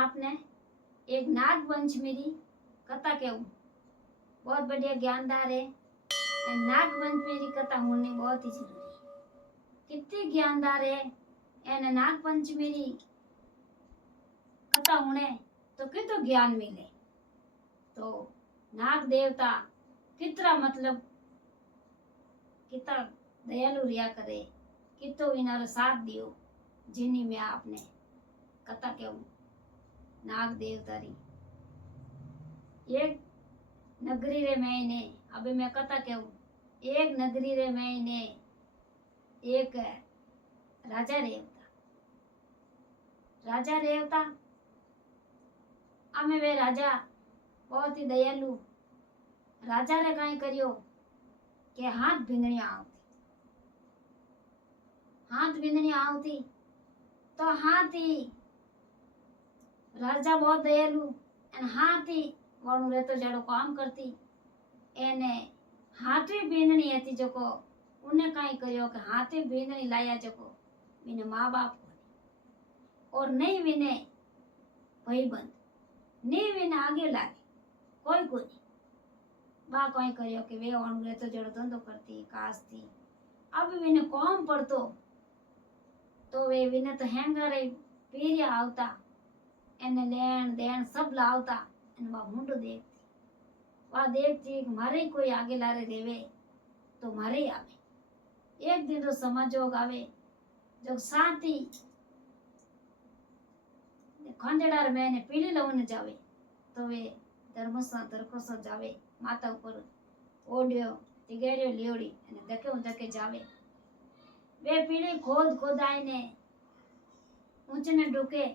आपने एक नाग पंचमी री कथा कहूँ। बहुत बढ़िया ज्ञानदार है। नाग पंचमी री कथा होनी बहुत ही जरूरी है। कितनी ज्ञानदार है एने नाग पंचमी री कथा होने तो कितो ज्ञान मिले। तो नाग देवता कितना मतलब कितना दयालु रिया करे, कितो इनारो साथ दियो जिनी में आपने कथा कहूँ। नाग देवता री एक नगरी रे मैंने अभी मैं कथा कहूँ। एक नगरी रे मैंने एक राजा रेवता। राजा रेवता अमे वे राजा बहुत ही दयालु। राजा रे काई करियो के हाथ भींगणी आवती। हाथ भींगणी आवती तो हाथी राजा बहुत दयालु एन हाथी वाणु रहतो जड़ो काम करती एने हाथी भींगणी हती जको उन्हें काई करियो के हाथी भींगणी लाया जको विने माँ बाप को और नहीं विने भाईबंद नहीं विने आगे लागे कोई को नहीं। बा कोई करियो के वे वाणु रहतो जड़ो धंधो करती कासती। अब विने कौम पड़तो तो वे विने तो हैंगर पीरिया आवता एने लेन देन सब लावता एने वा मुंडो देखती। वा देखती मारे कोई आगे लारे देवे तो मारे आवे। एक दिन तो समाजोग आवे जब शांति खंडेडार मैंने पीली लवने जावे तो वे धर्मसा दरकोसा जावे माता ऊपर ओड्यो तिगेरियो लियोड़ी एने धके धके जावे। वे पीली खोद खोद आईने ऊंचने ढुके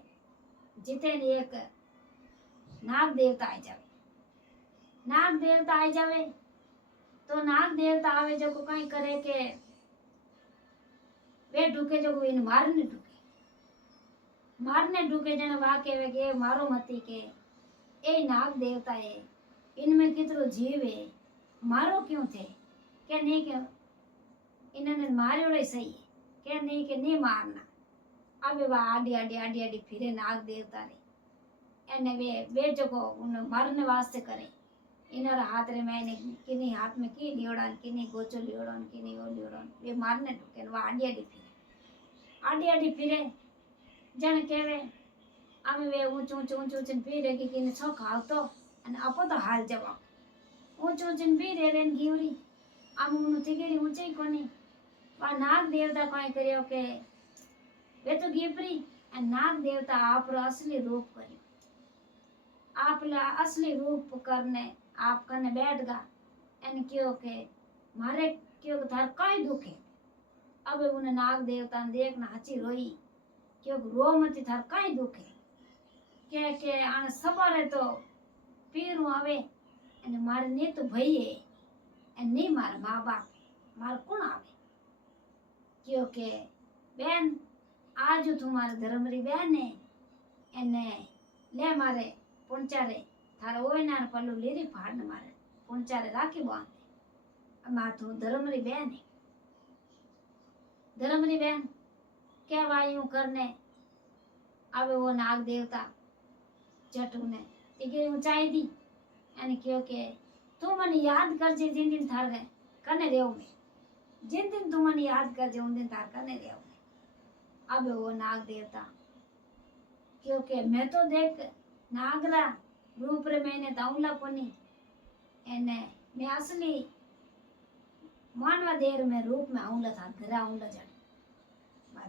जिते एक नाग देवता आई जावे। नाग देवता आई जावे तो नाग देवता आवे जो को कई करे के वे ढुके जो इन मारने ढुके जने वा केवे के मारो मती के ए नाग देवता है इनमें कितरो जीव है मारो क्यों थे के नहीं के इन्होंने मारो सही है के नहीं मारना। अब वा आडी आडी आडी आडी फिरे नाग देवता रे एने वे जको उन मारने वास्ते करे इनर हाथ रे मैंने किनी हाथ में की लियोड़ा किनी गोचो लियोड़ा किनी वो लियोड़ा वे मारने ढुके वा आडी आडी फिरे जन केवे आमे वे ऊंचो ऊंचो ऊंचो ऊंचो फिरे कि किने छो खाव तो अने अपो तो हाल जवाब ऊंचो ऊंचो फिरे रेन गीवरी आम उनु तिगेरी ऊंचे कोनी। वा नाग देवता काई करियो के वे तो गिपरी नाग देवता आपरो असली रूप करियो। आपला असली रूप करने आप कने बैठ गा एन क्यों के मारे क्यों थार काई दुखे। अब उन्हें नाग देवता ने देखना हची रोई क्यों रो मती थार काई दुखे के आने सवारे तो पीरू आवे एने मारे ने तो भई है एन नहीं मारे माँ बाप मार कौन आवे क्योंकि बेन आज तुम्हारे धर्म री बहन है एने ले मारे पुंचारे थारे ओए नार पल्लू लेरी फाड़ न मारे पुंचारे राखी बांधे। अमा तू धर्म री बहन है धर्म री बहन क्या वायु करने आवे वो नाग देवता जट उन्हें तिगे ऊंचाई दी यानी क्योंकि तू मन याद कर जे जिन दिन थार गए कने रेव में जिन दिन तू मन याद कर जे उन दिन थार कने रेव में। अब वो नाग देवता क्योंकि मैं तो देख नागरा रूप रे मैंने दाउला कोनी एने मैं असली मानवा देर में रूप में आऊंला था घरा आऊंला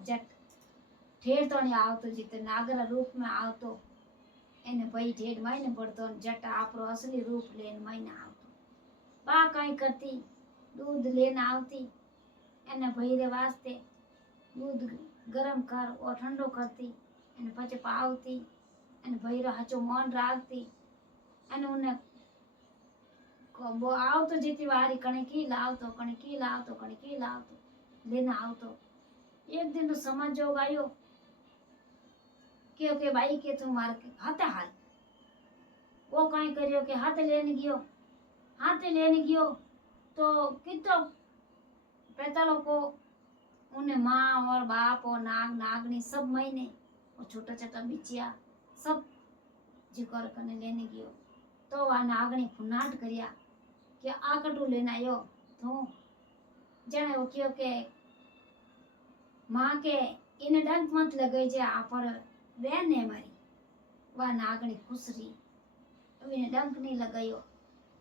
जट ठेर तो नहीं आव तो जिते नागरा रूप में आव तो एने भाई ठेर मायने पड़तो जट आपरो असली रूप लेन मायने आवतो। बा काई करती दूध लेन आवती एने भाई रे वास्ते दूध गरम कर और ठंडो करती एने पछे पावती एने भाई रो हाचो मन राखती एने उन्हें वो आव तो जीती वारी कणे की लाव तो कणे की लाव तो कणे की लाव तो लेना आव तो। एक दिन तो समझ जो आयो क्योंकि भाई के तू मार के हाथे हाल वो कहीं करियो के हाथे लेने गियो तो कितो पैतालो को उन्हें माँ और बाप और नाग नागनी सब महीने और छोटा छोटा बिचिया सब जिकर कने लेने गयो तो आ नागणी फुनाट कर्या कि आ कटू लेने आयो तो जने वो कहो के मां के इने डंक मत लगाई जे आ पर बहन है मारी वा नागणी खुश रही इने डंक नहीं लगायो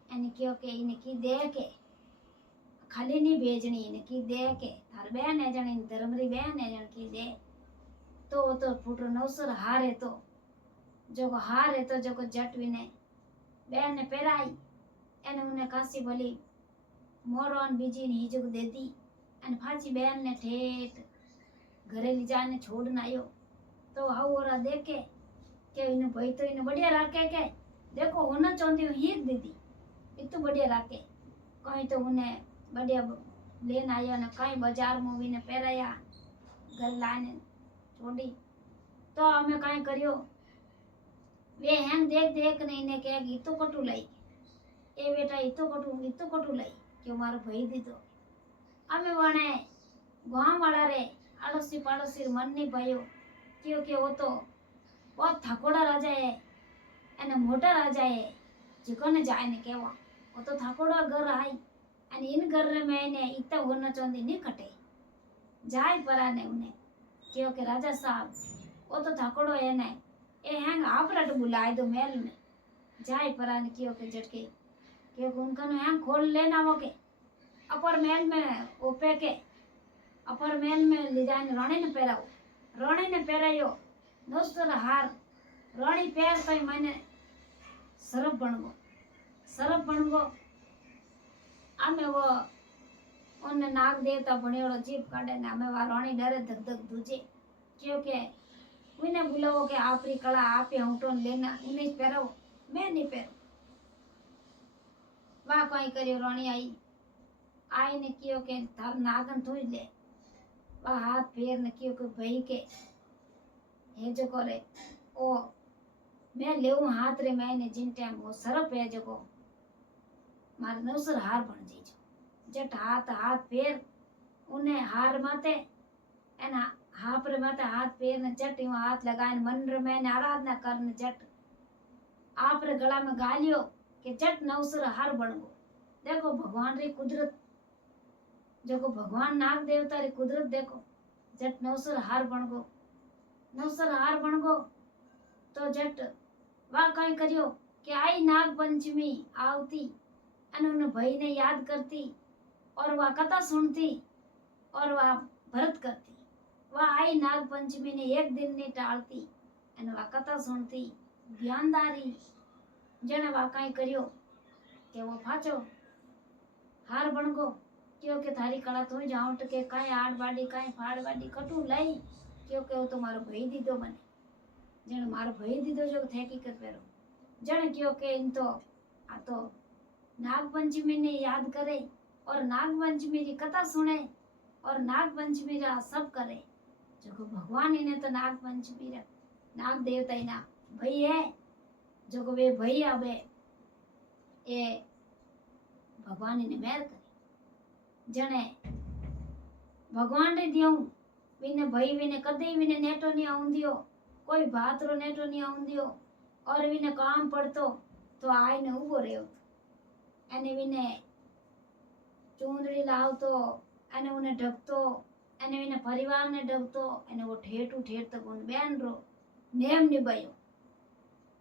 एने कहो के इने की दे के खाली नहीं भेजनी इने की दे के थार बहन है जने धर्मरी बहन है जने की दे तो फूटो नवसर हारे तो जो हारे तो जो जटवी ने बहन ने पहराई एने उन्हें कासी बोली मोरो अन बीजी ने हिजक दे दी अने फाची बहन ने ठेठ घरे ली जाने छोड़ने आयो तो हाउरा देखे के इने भाई तो इने बढ़िया राखे के देखो होना चाहती हूँ हीक दीदी इतु बढ़िया राखे कहीं तो उन्हें बढ़िया लेन आया ने कहीं बाजार में भी ने पहराया घर लाने छोड़ी तो हमें कहीं करियो वे हेंग देख देख ने इने के इतु कटू लाई ए बेटा इतु कटू लाई क्यों मारो भाई दीदो हमें वणे गांव वाला रे आड़ोसी पाड़ोसी मन नहीं पायो क्योंकि वो तो बहुत थकोड़ा राजा है एने मोटा राजा है जिको ने जाए ने केवा वो तो थकोड़ा घर आई अने इन घर में ने इतना होना चाहती नहीं कटे जाए परा ने उन्हें क्योंकि राजा साहब वो तो थकोड़ो है ने ए हैंग आपरट बुलाए दो महल में जाए परा ने क्योंकि झटके क्योंकि उनका ने हैंग खोल लेना वो के अपर महल में ओपे के अपर महल में ले जाने रानी ने पहराओ रानी ने पहरायो नौसर हार रानी पैर तो मैंने सरप बन गो आमे वो उन्हें नाग देवता बनेड़ो जीप काटे ने हमें वह रानी डरे धक धक दूजे क्योंकि उन्हें बुलाओ के आपरी कला आप ही हूटोन लेना उन्हें पहराओ मैं नहीं पहरो वह कहीं करियो रानी आई ने कियो के थार नागन थोड़ी ले वह हाथ पैर ने कियो के भाई के हे जो करे ओ मैं लेऊ हाथ रे मैंने जिन टाइम वो सरप है जो मारे नौसर हार बन जीजो जट हाथ पैर उन्हें हार माते एना हापरे माते हाथ पैर ने जट यूं हाथ लगाए मन रे मैंने आराधना करने जट आप रे गला में गालियो कि जट नवसर हार बन गो देखो भगवान री कुदरत जो भगवान नाग देवता री कुदरत देखो जट नवसर हार बन गो तो जट वाह कहीं करियो कि आई नाग पंचमी आवती अन उन भाई ने याद करती और वह कथा सुनती और वह भरत करती वह आई नाग पंचमी ने एक दिन नहीं टालती अन वह कथा सुनती ज्ञानदारी जने वह कहीं करियो कि वो फाचो हार बन गो क्योंकि थारी कला तो जाऊट के कहीं आड़ बाड़ी कहीं फाड़ बाड़ी कटू लाई क्योंकि वो तो मारो भाई दीदो बने जने मारो भाई दीदो जो थे की कर पेरो जने क्योंकि इन तो आ तो नाग पंचमी ने याद करे और नाग पंचमी की कथा सुने और नाग पंचमी रा सब करे जो भगवान इन्हें तो नाग पंचमी रा नाग देवता इना भाई है जो वे भाई आवे ए भगवान इन्हें मेहर करे जने भगवान रे दियो विने भाई विने कदे विने नेटो नहीं आउंदियो कोई बात रो नेटो नहीं आउंदियो और विने काम पड़तो तो आय ने उभो रह्यो एने विने चूंदड़ी लावतो अने उन्हें ढकतो अने विने परिवार ने ढकतो अने वो ठेठू ठेठ तक उन बहन रो नेम निभायो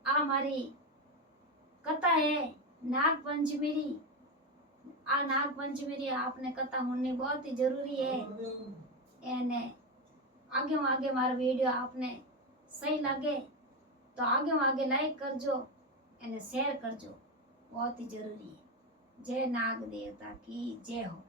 आ मारी कथा है नाग पंचमी री आ नाग पंचमी री आपने कथा होनी बहुत ही जरूरी है एने आगे मारा वीडियो आपने सही लगे तो आगे लाइक करजो एने शेयर करजो बहुत ही जरूरी है जय नाग देवता की जय हो।